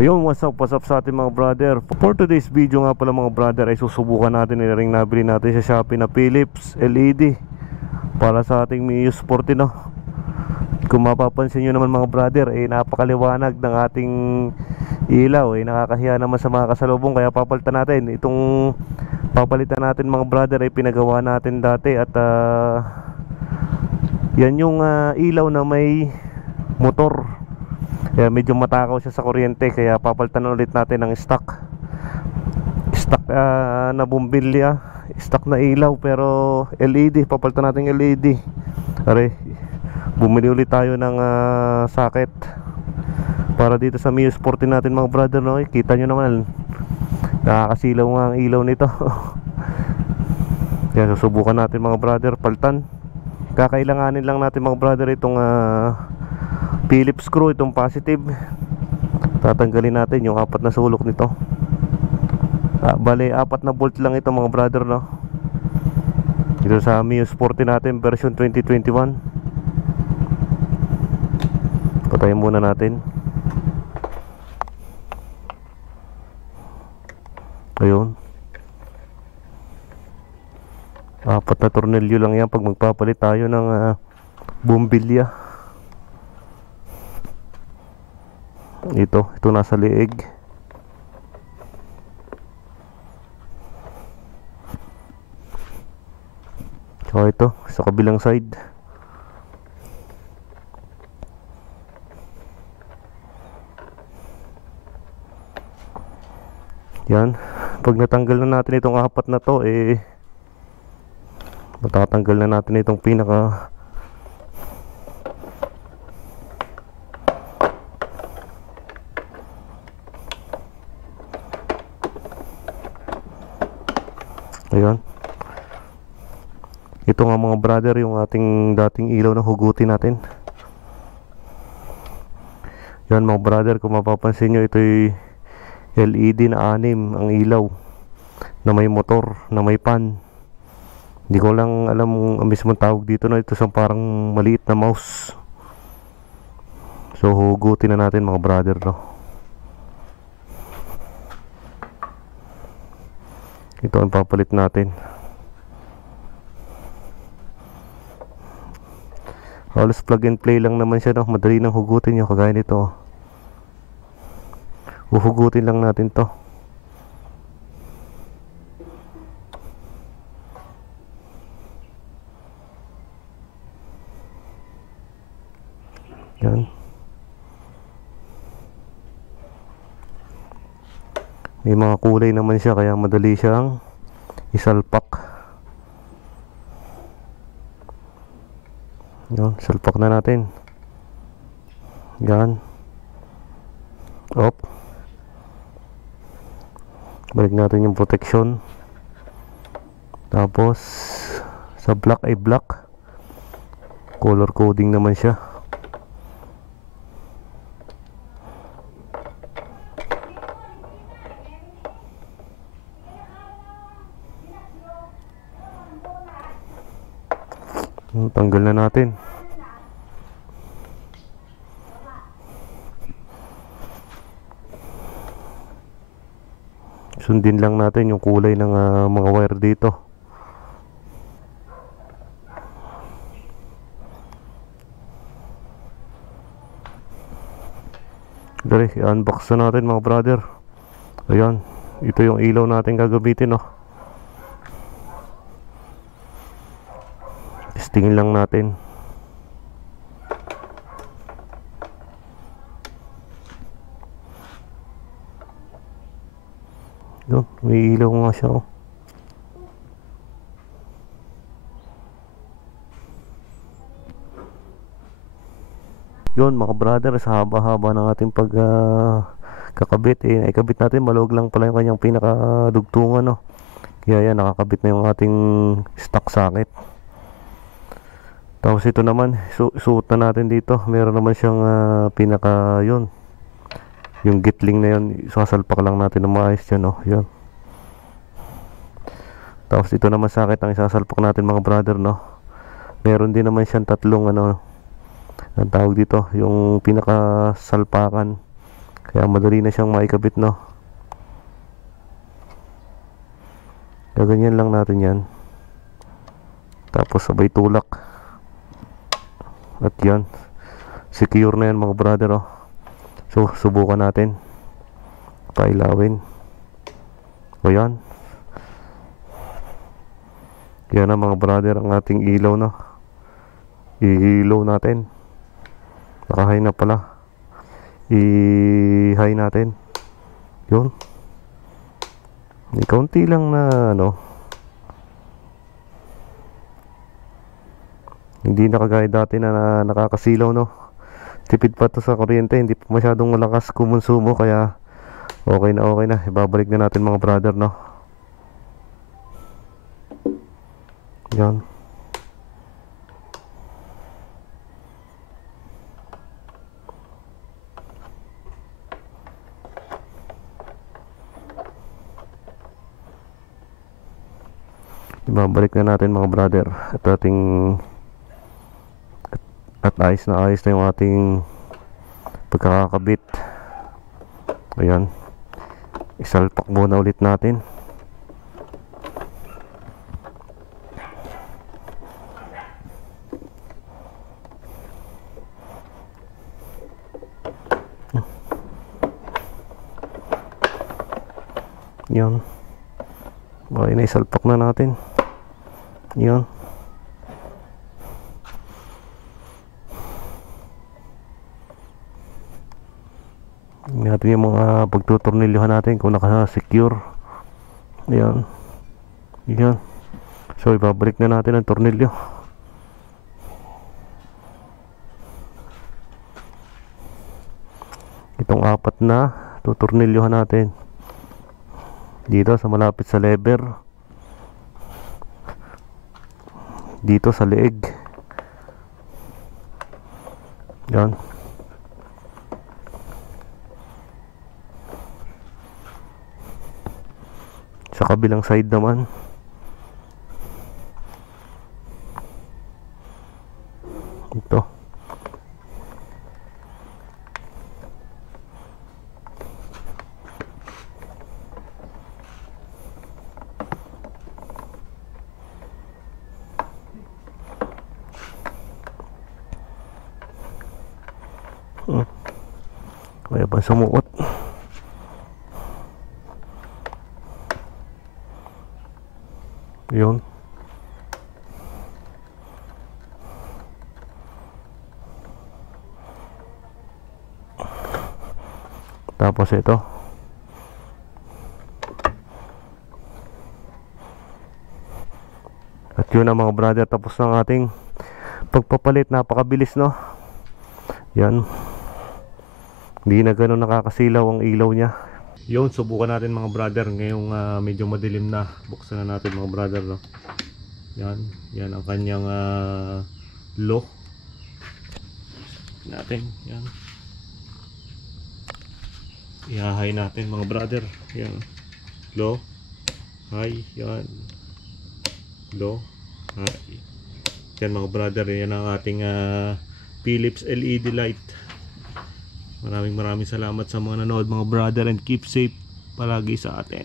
Ayun, what's up sa ating mga brother. For today's video nga pala mga brother ay susubukan natin yung ring nabili natin sa Shopee na Philips LED para sa ating Mio Sporty, no? Kung mapapansin nyo naman mga brother, napakaliwanag ng ating ilaw, nakakahiya naman sa mga kasalubong. Kaya papalitan natin itong papalitan natin mga brother ay pinagawa natin dati. At yan yung ilaw na may motor. Kaya medyo matakaw siya sa kuryente, kaya papalitan ulit natin ng stock na bumbilya, stock na ilaw pero LED. Papalitan natin LED. Are, bumili ulit tayo ng socket para dito sa Mio Sporty natin mga brother, no? Kita nyo naman, nakakasilaw nga ang ilaw nito. Kaya susubukan natin mga brother palitan. Kakailanganin lang natin mga brother itong Phillips screw, itong positive. Tatanggalin natin yung apat na sulok nito. Bale, 4 na bolt lang ito mga brother, no? Ito sa Mio Sporty natin version 2021. Patayin muna natin. Ayun, 4 na tornilyo lang yan pag magpapalit tayo ng bumbilya. Ito nasa leeg. So ito sa kabilang side. Yan, pag natanggal na natin itong 4 na to, matatanggal na natin itong pinaka ayan. Ito nga mga brother yung ating dating ilaw na hugutin natin. Yan mga brother, kung mapapansin nyo, ito'y LED na 6 ang ilaw na may motor, na may pan. Hindi ko lang alam ang mismong tawag dito, no? Ito sa parang maliit na mouse. So hugutin na natin mga brother, no? Ito ang papalit natin. Halos plug and play lang naman siya, no? Madali nang hugutin nyo, kagaya nito. Uhugutin lang natin to. Yan. May mga kulay naman siya, kaya madali siyang isalpak. Yan, salpak na natin. Yan. Op. Balik natin yung protection. Tapos sa black ay black. Color coding naman siya. Tanggal na natin. Sundin lang natin yung kulay ng mga wire dito. Dali, i-unbox na natin mga brother. Ayan, ito yung ilaw natin gagamitin, no? Testingin lang natin. Yun, may ilaw nga siya, oh. Yun mga brother, sa haba-haba ng ating kakabit, ikabit natin, maluwag lang pala yung kanyang pinakadugtungan, no? Kaya yan, nakakabit na yung ating stock socket. Tapos ito naman, suot na natin dito. Meron naman siyang pinaka yun, yung gitling na yun, sasalpak lang natin ng maayos dyan, no? Yun. Tapos ito naman socket ang isasalpak natin mga brother, no? Meron din naman siyang tatlong ang tawag dito, yung pinaka salpakan Kaya madali na siyang maikabit, no. Gaganyan lang natin yan. Tapos sabay tulak. At yan, secure na yan mga brother, oh. So subukan natin pailawin. O yan. Yan na mga brother ang ating ilaw, no. I-ilaw natin. Naka-high na pala. I-high natin. Yun. Kaunti lang na ano. Hindi na kagaya dati na nakakasilaw, no. Tipid pa to sa kuryente. Hindi pa masyadong malakas kumonsumo. Kaya okay na. Ibabalik na natin mga brother, no. Yan. Ibabalik na natin mga brother. At ayos na yung ating pagkakakabit. Ayan. Isalpak muna ulit natin. Yan. Okay, naisalpak na natin. Yan. Tingnan natin yung mga pagtutornilyohan natin kung naka-secure. Yan. Yan. So ibabalik na natin ang tornilyo. Itong apat na tutornilyohan natin dito sa malapit sa lever, dito sa leeg. Yan. Sa kabilang side naman. Ito. Kaya ba sumuot? Yun. Tapos ito. At yun na mga brother, tapos ng ating pagpapalit. Napakabilis, no? Yan. Hindi na ganun nakakasilaw ang ilaw niya. Yun, subukan natin mga brother. Ngayong medyo madilim na. Buksan na natin mga brother, no? Yan. Yan ang kanyang low. Natin. Yan. I-high natin mga brother. Yan. Low. High. Yan. Low. High. Yan mga brother. Yan ang ating Philips LED light. Maraming salamat sa mga nanood mga brother, and keep safe palagi sa atin.